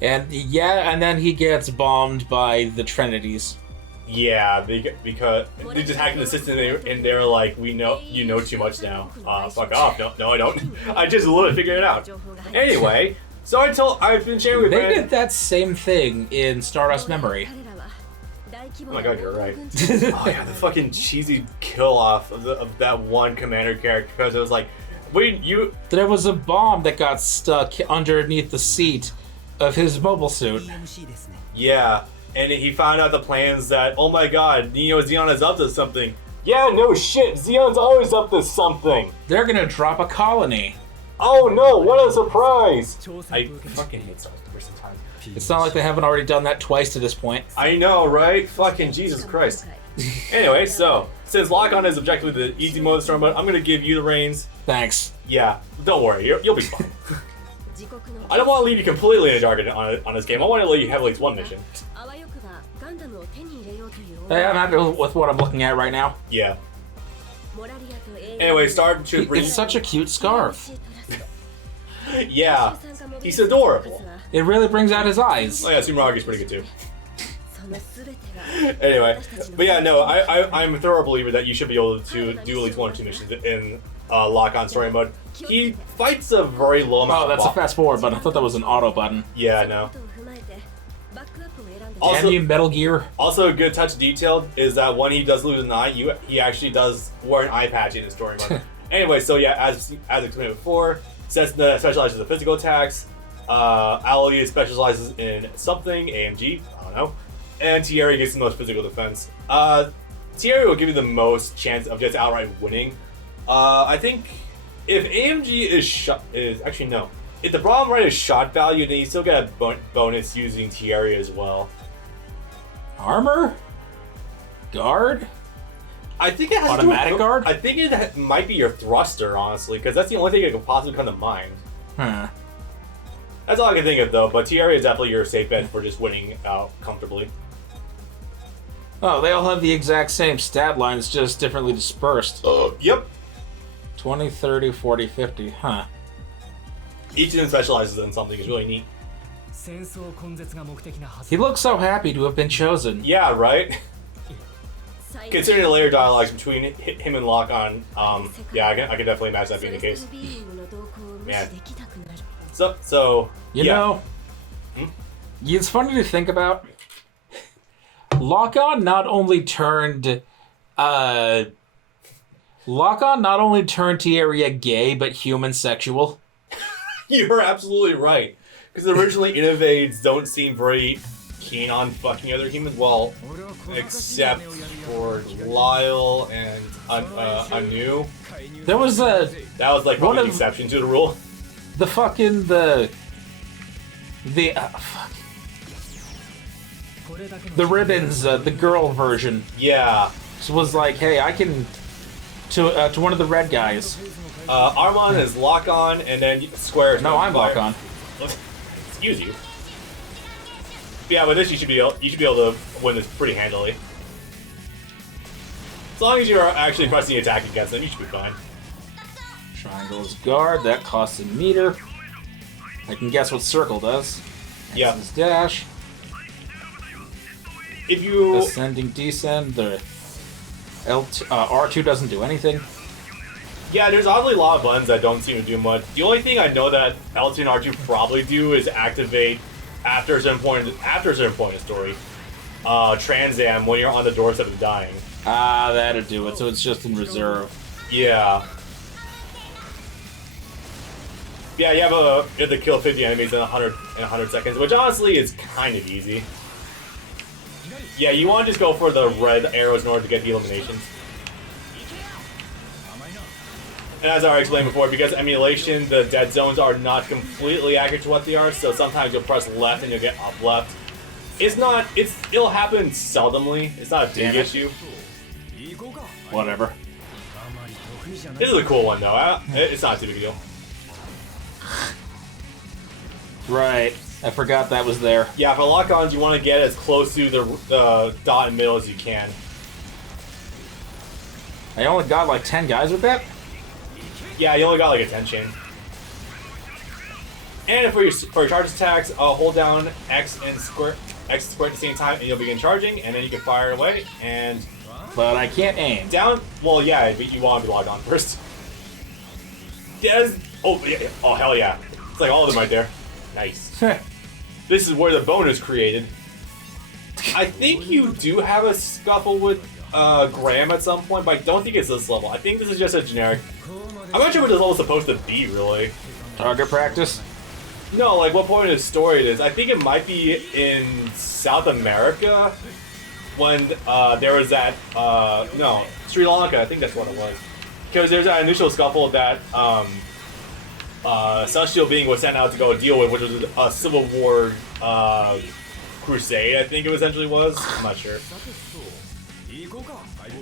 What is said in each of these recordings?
And yeah, and then he gets bombed by the Trinities. Yeah, because they just hacked the system and they're like, we know you know too much now. Fuck off. No, I don't. I just literally figured it out. Anyway, so I've been sharing with They did that same thing in Stardust Memory. Oh my god, you're right. Oh yeah, the fucking cheesy kill off of that one commander character because it was like, wait, you. There was a bomb that got stuck underneath the seat of his mobile suit. Yeah, and he found out the plans that, oh my god, Neo Zeon is up to something. Yeah, no shit, Zeon's always up to something. They're gonna drop a colony. Oh no, what a surprise! I fucking hate Star Wars sometimes. It's not like they haven't already done that twice to this point. I know, right? Fucking Jesus Christ. Anyway, so, since Lock-On is objectively the easy mode of the story mode, I'm gonna give you the reins. Thanks. Yeah, don't worry, you'll be fine. I don't want to leave you completely in the dark on this game. I want to let you have at least one mission. Hey, I'm happy with what I'm looking at right now. Yeah. Anyway, start to bring... It's such a cute scarf. Yeah, he's adorable. It really brings out his eyes. Oh yeah, Sumeraga's pretty good too. Anyway, but yeah, no, I'm a thorough believer that you should be able to do at least 1 or 2 missions in Lock-On story mode. He fights a very low amount. Oh, that's a fast forward button. I thought that was an auto button. Yeah, no. Also, damn you, Metal Gear. Also, a good touch of detail is that when he does lose an eye, he actually does wear an eye patch in his story mode. Anyway, so yeah, as explained before, Cessna specializes in physical attacks. Ali specializes in something, AMG, I don't know. And Thierry gets the most physical defense. Thierry will give you the most chance of just outright winning. I think if AMG is actually no. If the problem right is shot value, then you still get a bonus using Thierry as well. Armor? Guard? I think it has automatic guard. I think it might be your thruster, honestly, because that's the only thing that could possibly come to mind. Huh. That's all I can think of, though. But Thierry is definitely your safe bet for just winning out comfortably. Oh, they all have the exact same stat lines, just differently dispersed. Yep. 20, 30, 40, 50. Huh. Each of them specializes in something. It's really neat. He looks so happy to have been chosen. Yeah, right? Considering the layer dialogues between him and Lock-On, yeah, I can definitely imagine that being the case. Man. So you know, it's funny to think about. Lock-On not only turned Thierry gay, but human sexual. You're absolutely right. Because originally Innovades don't seem very keen on fucking other humans, well, except for Lyle and Anu. There was that was like one of the exception to the rule. The fucking the Ribbons, the girl version. Yeah. Was like, hey, I can to one of the red guys. Armon is Lock-On, and then Square is... No, I'm Lock-On. Excuse you. But yeah, with this you should be able to win this pretty handily. As long as you're actually pressing the attack against them, you should be fine. Triangle's guard, that costs a meter. I can guess what circle does. Yeah. X's dash. If you... Ascending, descend, the R2 doesn't do anything. Yeah, there's oddly a lot of buttons that don't seem to do much. The only thing I know that L2 and R2 probably do is activate after a certain point in the story. Trans Am when you're on the doorstep of dying. Ah, that'll do it. So it's just in reserve. Yeah. Yeah, you have to kill 50 enemies in 100 seconds, which honestly is kind of easy. Yeah, you want to just go for the red arrows in order to get the eliminations. And as I already explained before, because emulation, the dead zones are not completely accurate to what they are, so sometimes you'll press left and you'll get up left. It'll happen seldomly. It's not a big issue. Whatever. This is a cool one though. It's not too big a deal. Right. I forgot that was there. Yeah, for lock-ons, you want to get as close to the dot in the middle as you can. I only got like 10 guys with that? Yeah, you only got like a 10 chain. And for your charge attacks, hold down X and square at the same time, and you'll begin charging, and then you can fire away. And But I can't aim. down. Well, yeah, but you want to be logged on first. Yes. Oh, yeah. Oh, hell yeah! It's like all of them right there. Nice. This is where the bone is created. I think you do have a scuffle with Graham at some point, but I don't think it's this level. I think this is just a generic. I'm not sure what this level is supposed to be, really. Target practice? No, like what point in the story it is. I think it might be in South America when there was that, no, Sri Lanka, I think that's what it was. Because there's that initial scuffle that Celestial Being was sent out to go deal with, which was a Civil War crusade, I think it essentially was. I'm not sure.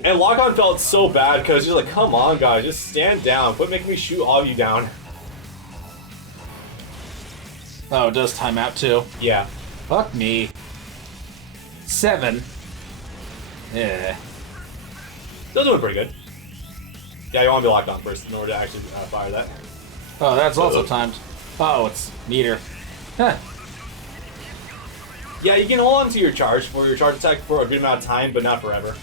And Lock-On felt so bad because he's like, come on guys, just stand down. Quit making me shoot all of you down. Oh, it does time out too. Yeah. Fuck me. 7. Yeah. Still doing pretty good. Yeah, you want to be locked on first in order to actually fire that. Oh, that's also timed. Oh, it's meter. Huh. Yeah, you can hold on to your charge for your charge attack for a good amount of time, but not forever.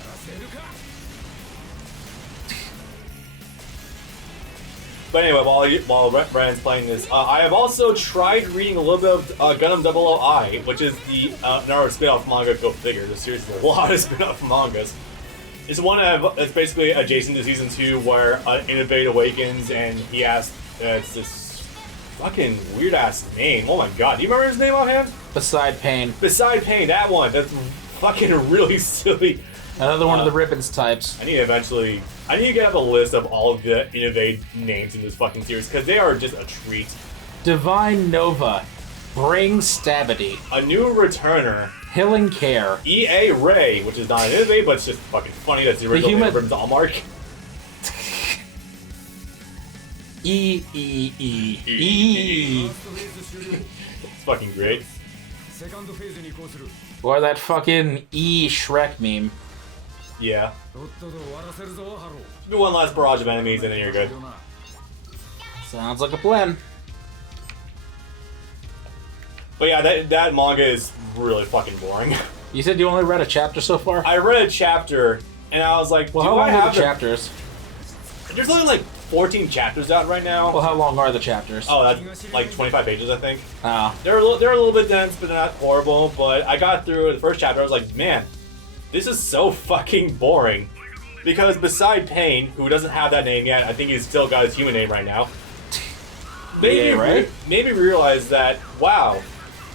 But anyway, while Brandon's playing this, I have also tried reading a little bit of Gundam 00I, which is the another spin-off manga. Go figure. The series is a lot of spin-off mangas. It's one that's basically adjacent to season 2, where Innovate awakens, and he has it's this fucking weird ass name. Oh my god, do you remember his name offhand? Beside Pain. Beside Pain, that one. That's fucking really silly. Another one of the ribbons types. I need to get up a list of all of the Innovate names in this fucking series, because they are just a treat. Divine Nova. Bring Stabity. A new returner. Hilling Care. EA Ray, which is not an Innovate, but it's just fucking funny. That's the original Ribbons Allmark. E. It's fucking great. Or that fucking E Shrek meme. Yeah. Do one last barrage of enemies and then you're good. Sounds like a plan. But yeah, that manga is really fucking boring. You said you only read a chapter so far? I read a chapter and I was like, well, do how long I are have the chapters? There's only like 14 chapters out right now. Well, how long are the chapters? Oh, that's like 25 pages, I think. Oh. They're a little bit dense, but not horrible. But I got through the first chapter. I was like, man, this is so fucking boring. Because beside Pain, who doesn't have that name yet, I think he's still got his human name right now. Made me realize that, wow,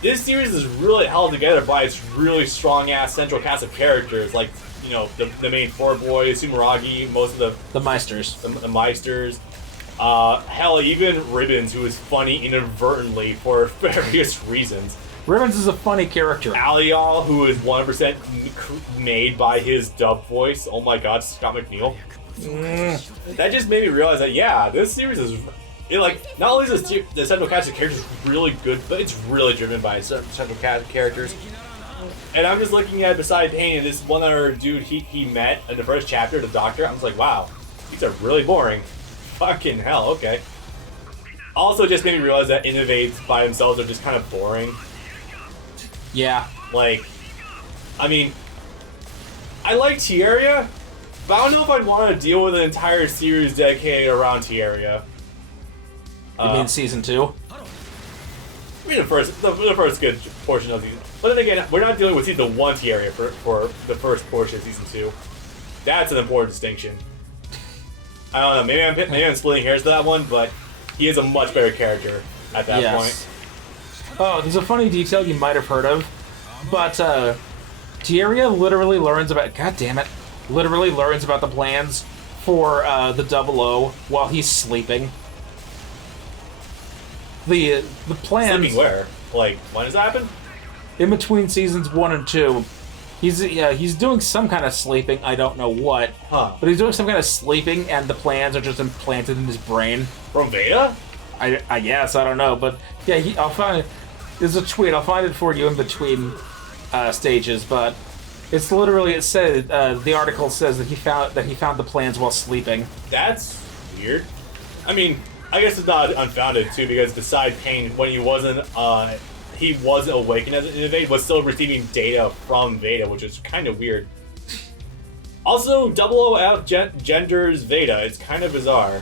this series is really held together by its really strong ass central cast of characters, like, you know, the main 4 boys, Sumeragi, most of the Meisters. The Meisters. Hell, even Ribbons, who is funny inadvertently for various reasons. Ribbons is a funny character. Alial, who is 100% made by his dub voice. Oh my god, Scott McNeil. That just made me realize that, yeah, this series is... not only is the central cast of characters really good, but it's really driven by central cast of characters. And I'm just looking at beside Pain, and this one other dude he met in the first chapter, the doctor. I was like, wow, these are really boring. Fucking hell, okay. Also, just made me realize that Innovates by themselves are just kind of boring. Yeah. Like, I mean, I like Tierra, but I don't know if I'd want to deal with an entire series dedicated around Tierra. You mean season 2? I mean the first good portion of season. But then again, we're not dealing with season 1 Tierra for the first portion of season 2. That's an important distinction. I don't know, maybe I'm splitting hairs to that one, but he is a much better character at that point. Oh, there's a funny detail you might have heard of, but Tierra literally learns about... God damn it. Literally learns about the plans for the 00 while he's sleeping. The plans... Sleeping where? Like, when does that happen? In between seasons 1 and 2. He's doing some kind of sleeping, I don't know what. Huh. But he's doing some kind of sleeping, and the plans are just implanted in his brain. From Veda? I guess, I don't know, but yeah, I'll find it. There's a tweet, I'll find it for you in between stages, but it's literally, it said, the article says that he found the plans while sleeping. That's weird. I mean, I guess it's not unfounded too, because beside Pain, when he wasn't awakened as an Innovate, was still receiving data from Veda, which is kind of weird. Also, Double O out genders Veda. It's kind of bizarre.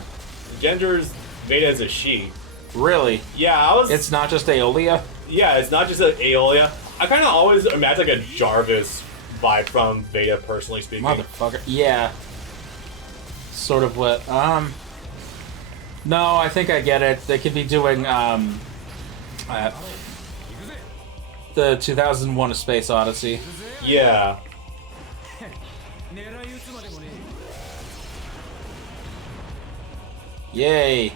Genders Veda as a she. Really? Yeah, It's not just Aeolia? Yeah, it's not just an Aeolia. I kind of always imagine like a Jarvis vibe from Veda, personally speaking. Motherfucker. Yeah. Sort of what, No, I think I get it. They could be doing, the 2001 A Space Odyssey. Yeah. Yay.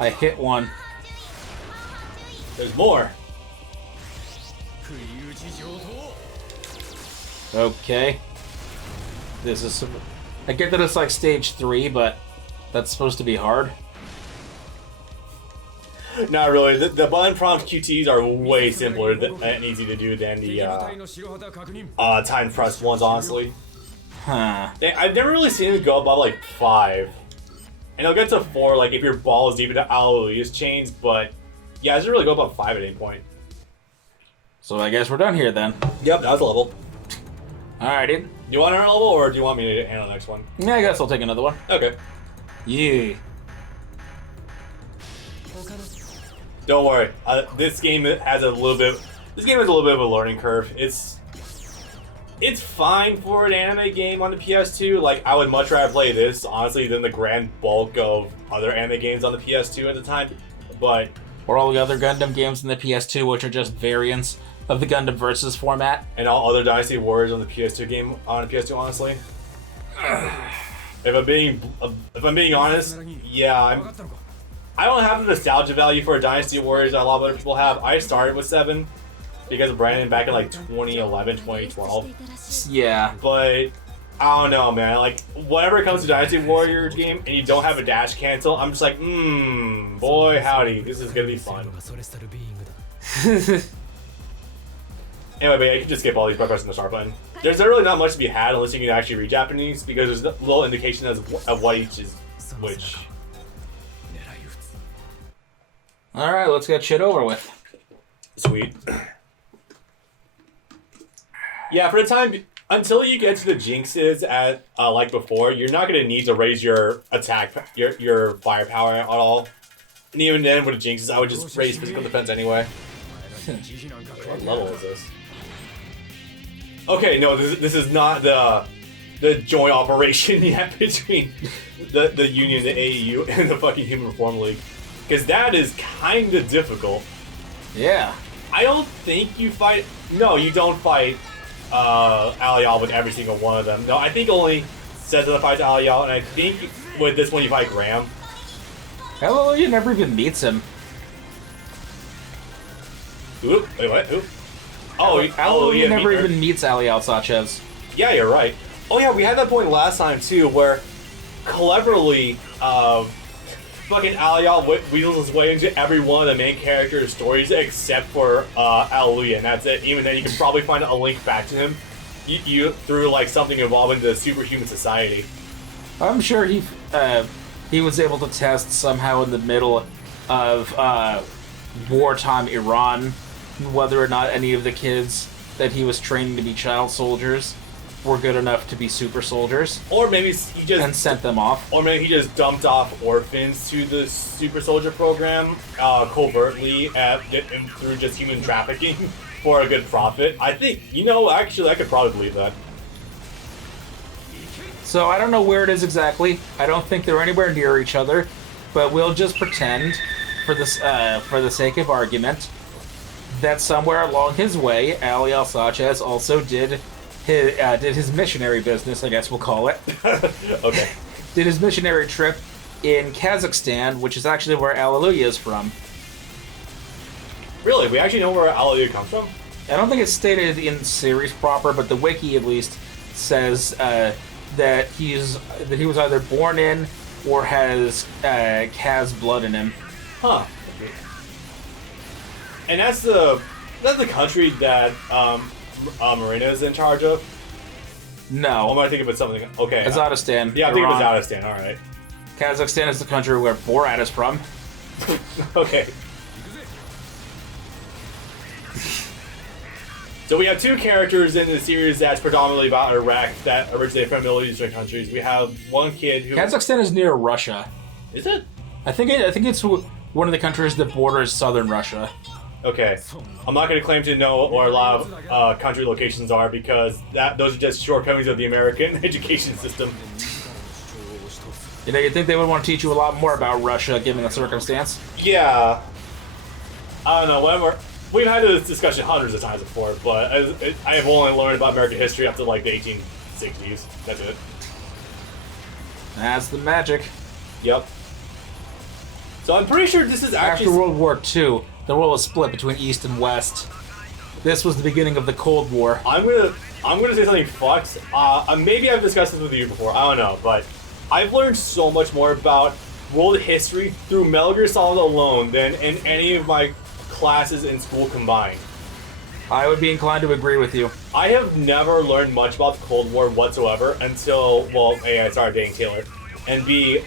I hit one. There's more. Okay. This is I get that it's like stage 3, but that's supposed to be hard. Not really. The button prompt QTs are way simpler and easy to do than the time press ones, honestly. Huh. I've never really seen it go above like 5. And it'll get to 4 like if your ball is deep into Alleluia's chains, but yeah, it doesn't really go above 5 at any point. So I guess we're done here then. Yep, that was a level. Alrighty. Do you want another level, or do you want me to handle the next one? Yeah, I guess I'll take another one. Okay. Yeah. Don't worry. This game has a little bit. This game has a little bit of a learning curve. It's fine for an anime game on the PS2. Like, I would much rather play this, honestly, than the grand bulk of other anime games on the PS2 at the time. But Or all the other Gundam games in the PS2, which are just variants of the Gundam Versus format. And all other Dynasty Warriors on the PS2 game on the PS2, honestly. If I'm being honest, yeah, I don't have the nostalgia value for Dynasty Warriors that a lot of other people have. I started with 7 because of Brandon back in like 2011, 2012. Yeah. But I don't know, man. Like, whenever it comes to Dynasty Warrior game and you don't have a dash cancel, I'm just like, boy howdy, this is gonna be fun. Anyway, but I can just skip all these by pressing the start button. There's really not much to be had unless you can actually read Japanese, because there's a little indication of what each is which. Alright, let's get shit over with. Sweet. Yeah, for the time, until you get to the Jinxes at like before, you're not going to need to raise your attack, your firepower at all. And even then, with the Jinxes, I would just raise physical defense anyway. What level is this? Okay, no, this is not the joint operation yet between the Union, the AEU, and the fucking Human Reform League. Because that is kind of difficult. Yeah. I don't think you fight... No, you don't fight Alial with every single one of them. No, I think only Seta fights Alial, and I think with this one you fight Graham. Hallelujah never even meets him. Wait, what? Who? Oh, Hallelujah never even meets Alial Sanchez. Yeah, you're right. Oh yeah, we had that point last time too, where cleverly, fucking Alial weasels his way into every one of the main character's stories except for Alleluia, and that's it. Even then, you can probably find a link back to him you through like something involving the superhuman society. I'm sure he was able to test somehow in the middle of wartime Iran whether or not any of the kids that he was training to be child soldiers were good enough to be super soldiers. Or maybe he just... And sent them off. Or maybe he just dumped off orphans to the super soldier program covertly through just human trafficking for a good profit. I think, actually I could probably believe that. So I don't know where it is exactly. I don't think they're anywhere near each other, but we'll just pretend, for the sake of argument, that somewhere along his way, Alial Sanchez also did his missionary business, I guess we'll call it. Okay. Did his missionary trip in Kazakhstan, which is actually where Alleluia is from. Really? We actually know where Alleluia comes from? I don't think it's stated in the series proper, but the wiki at least says that he was either born in or has Kaz blood in him. Huh. And that's the country that Marina is in charge of? No. Or am I thinking about something? Okay. Kazakhstan. Yeah, I'm thinking about Kazakhstan, alright. Kazakhstan is the country where Borat is from. Okay. So we have two characters in the series that's predominantly about Iraq that originate from Middle Eastern countries. We have one kid who... Kazakhstan is near Russia. Is it? I think it's one of the countries that borders southern Russia. Okay. I'm not going to claim to know where a lot of country locations are because those are just shortcomings of the American education system. You know, you'd think they would want to teach you a lot more about Russia, given the circumstance. Yeah. I don't know, whatever. We've had this discussion hundreds of times before, but I have only learned about American history up to like the 1860s. That's it. That's the magic. Yep. So I'm pretty sure this is actually... After World War II, the world was split between East and West. This was the beginning of the Cold War. I'm gonna say something fucked. Maybe I've discussed this with you before. I don't know, but I've learned so much more about world history through Metal Gear Solid alone than in any of my classes in school combined. I would be inclined to agree with you. I have never learned much about the Cold War whatsoever until, well, A, I started dating Taylor, and B,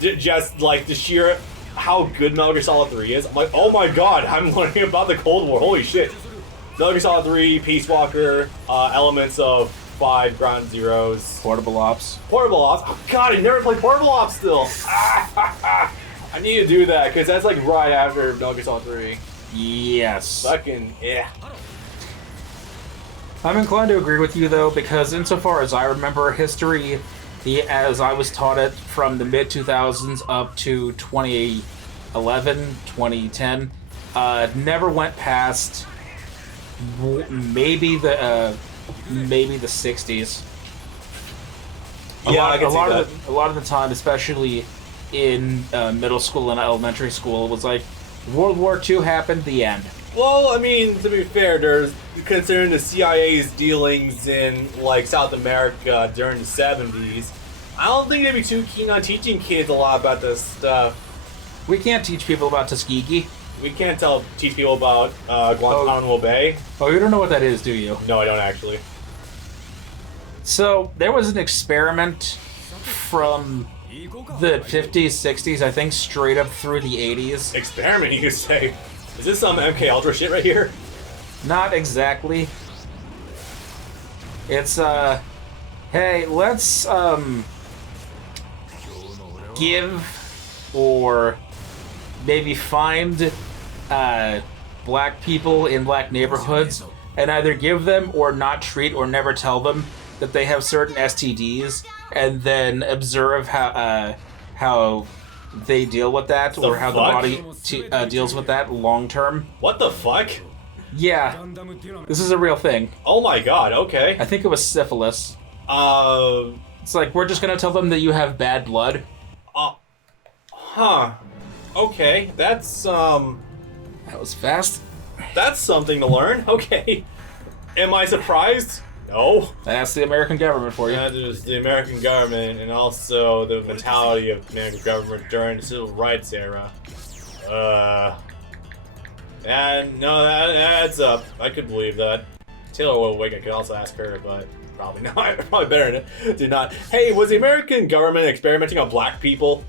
just like the sheer how good Metal Gear Solid 3 is. I'm like, oh my god, I'm learning about the Cold War. Holy shit. Metal Gear Solid 3, Peace Walker, elements of 5, Ground Zeroes. Portable Ops. Portable Ops. Oh god, I never played Portable Ops still. I need to do that because that's like right after Metal Gear Solid 3. Yes. Fucking yeah. I'm inclined to agree with you though, because insofar as I remember history, as I was taught it from the mid 2000s up to 2011, 2010, never went past maybe the 60s. Yeah, I can see that. A lot of the time, especially in middle school and elementary school, it was like World War II happened, the end. Well, I mean, to be fair, there's considering the CIA's dealings in like South America during the 70s, I don't think they'd be too keen on teaching kids a lot about this stuff. We can't teach people about Tuskegee. We can't teach people about Guantanamo Bay. Oh, you don't know what that is, do you? No, I don't actually. So, there was an experiment from the 50s, 60s, I think straight up through the 80s. Experiment, you could say. Is this some MK Ultra shit right here? Not exactly. It's, hey, let's, give or maybe find black people in black neighborhoods and either give them or not treat or never tell them that they have certain STDs, and then observe how they deal with that, or how the body deals with that long term. What the fuck? Yeah, this is a real thing. Oh my god, okay. I think it was syphilis. It's like, we're just gonna tell them that you have bad blood. Huh. Okay, that's, That was fast. That's something to learn. Okay. Am I surprised? No. That's the American government for you. That is the American government, and also the mentality of the American government during the Civil Rights era. And no, that adds up. I could believe that. Taylor will wake. I could also ask her, but probably not. Probably better to not. Hey, was the American government experimenting on black people?